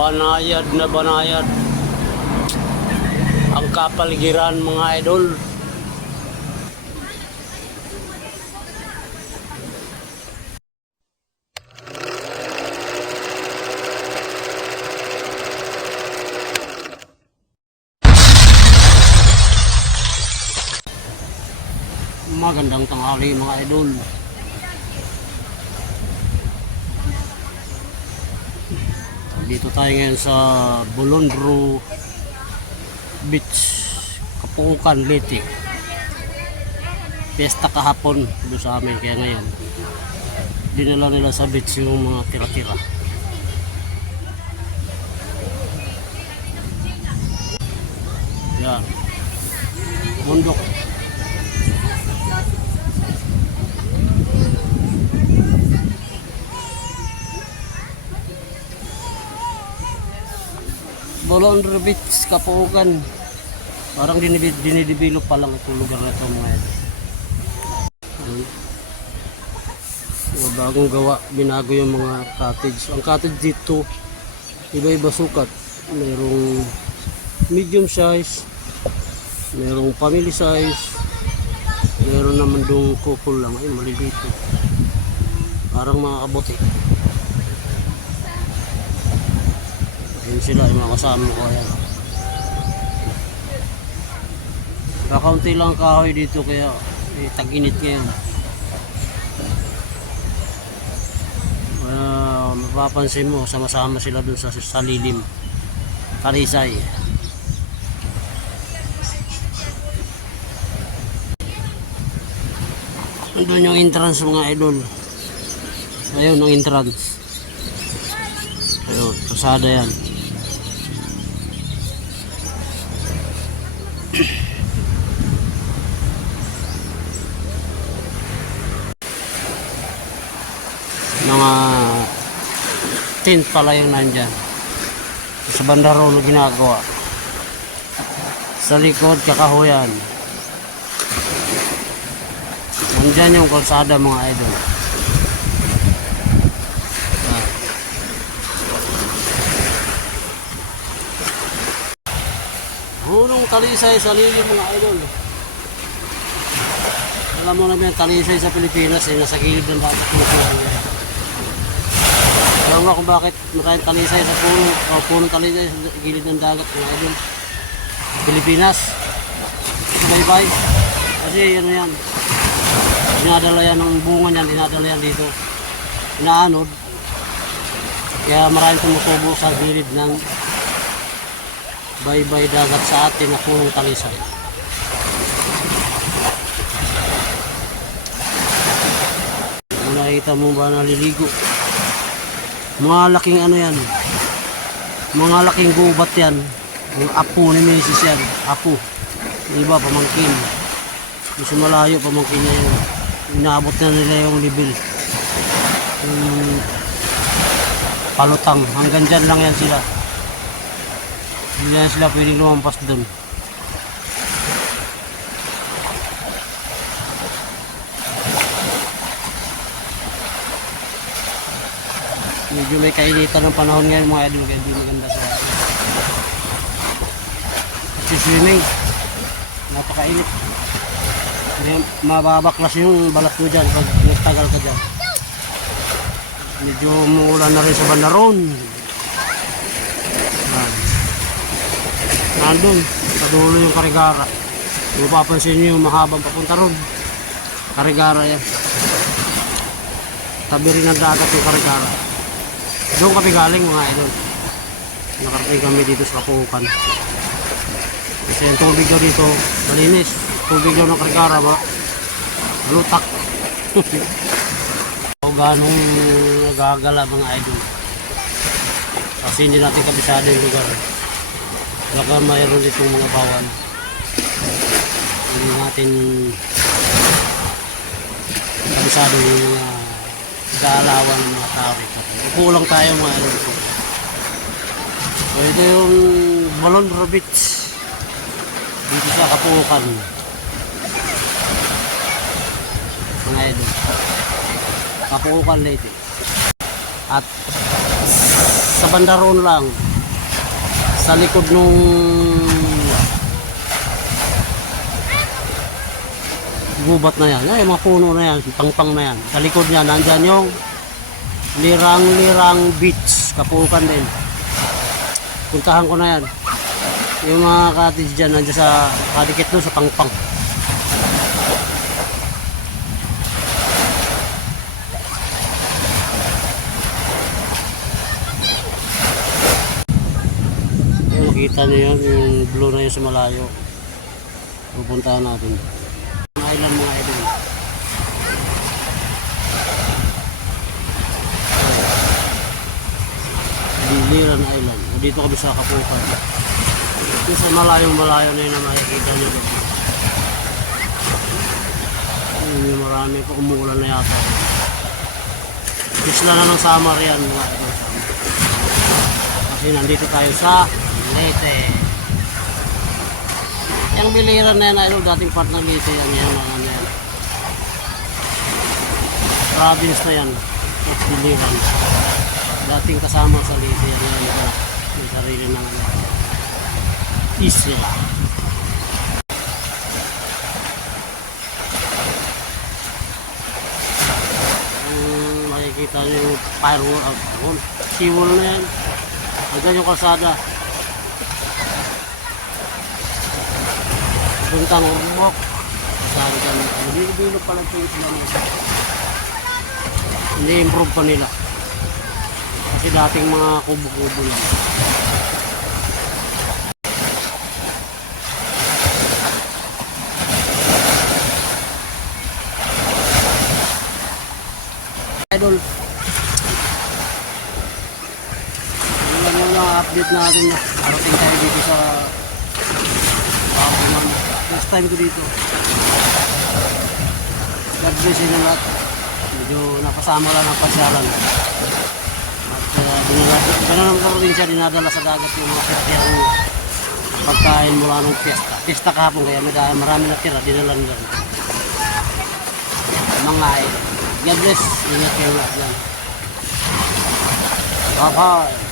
Banayad na banayad ang kapaligiran mga idol. Magandang tanghali mga idol. Dito tayo ngayon sa Bolondro Beach, Kapuukan, Leyte. Pesta kahapon doon sa amin, kaya ngayon dinala nila sa beach yung mga tira-tira. Yan, bundok. Bolondro Beach, Kapuukan. Parang dinidevelop pa lang itong lugar na ito mga ito. Bagong gawa, binago yung mga cottage. Ang cottage dito, iba-iba sukat. Merong medium size, merong family size, meron naman dong couple lang. Ay, maliliit. Parang mga kabote. Yun sila yung mga kasama ko. Ayan. Kakaunti lang kahoy dito kaya tag-init ngayon. Mapapansin mo, sama-sama sila dun sa lilim. Karisay. Doon yung entrance mga idol. Ayun ang entrance. Ayun, pasada yan. Mga tent pala yung nandyan. Sa bandaro na ginagawa. Sa likod kakahuyan. Nandyan yung kalsada mga idol. Hulong talisay sa lilim mga idol. Alam mo naman yung talisay sa Pilipinas nasa gilid ng dagat mo. Alam nga kung bakit maraming talisay sa puno o punong talisay sa gilid ng dagat mga idol. Pilipinas. Bye-bye. Kasi ano yan. Dinadala yan ng bunga niyan, dinadala yan dito. Inaanod. Kaya maraming tumutubo sa gilid ng bye-bye dagat sa atin na punong talisay. Kung nakikita mo ba naliligo? Mga laking ano yan, mga laking gubat yan, yung apo ni Mrs. yan, apo, iba pamangkin, kasi malayo pamangkin niya yun, inaabot na nila yung level, yung palutang, hanggang dyan lang yan sila, hindi na sila pwedeng lumampas doon. Medyo may kainitan ng panahon ngayon mga idol, kaya hindi maganda sa swimming. Napakainit. Kaya mababaklas yung balat mo dyan pag nagtagal ka dyan. Medyo umuulan na rin sa bandaron. Nandun, sa dulo yung Karigara. Kung papansin nyo yung mahabang papunta ron, Karigara yan. Tabi rin ng dagat yung Karigara. Doon kami galing mga idol. Nakarating kami dito sa Kapuukan. Kasi yung tubig daw dito malinis. Tubig daw ng Karigara ba? Lutak. O ganong nagagala mga idol. Kasi hindi natin kabisado yung lugar. Baka mayroon ditong mga bawal. Hindi natin kabisado yung mga gaalawan ng mga tao rito. Kulang tayo mga ano dito. So ito yung Bolondro Beach dito sa Kapuukan mga idol. Kapuukan Leyte. At sa bandaron lang sa likod nung gubat na yan. Ay, mga puno na yan, pangpang na yan. Sa likod niya, nandyan yung Lirang-Lirang Beach, Kapukan din. Puntahan ko na yan. Yung mga cottage dyan, nandyan sa kadikit doon sa pangpang. Kita nyo yun, yung blue na yun sa malayo. Pupuntahan natin. Island mga idol. Biliran Island. Dito kami sa Kapukan. Yung sa malayong malayo na yun na makikita nyo. Yung marami pa umuulan na yata. Isla na ng summer yan mga idol. Kasi nandito tayo sa Leyte. Yung biliran na yan idol, dating part ng Leyte yan. Yan mga yan. Province na yan. At biliran. Dating kasama sa Leyte yan. Yan. May sarili ng isla. Makikita nyo yung firewall. Seawall na yan. Hanggang yung kalsada. Puntang Ormoc. Kasari kami. Bilo-bilo pala ito yung sila nila. Hindi improve pa nila. Kasi dating mga kubo-kubo lang. Idol. Yan yung update natin na parating tayo dito sa Papunan. Last time ko dito. God bless inyo lahat. Medyo napasama lang ang pasyalan. At ganun ang probinsya, dinadala sa dagat yung mga piratiang pagkain mula ng piyesta. Piyesta kahapon kaya marami na tira, dinala nila. Mga idol. God bless. Ingat kayo lahat dyan. Bye-bye.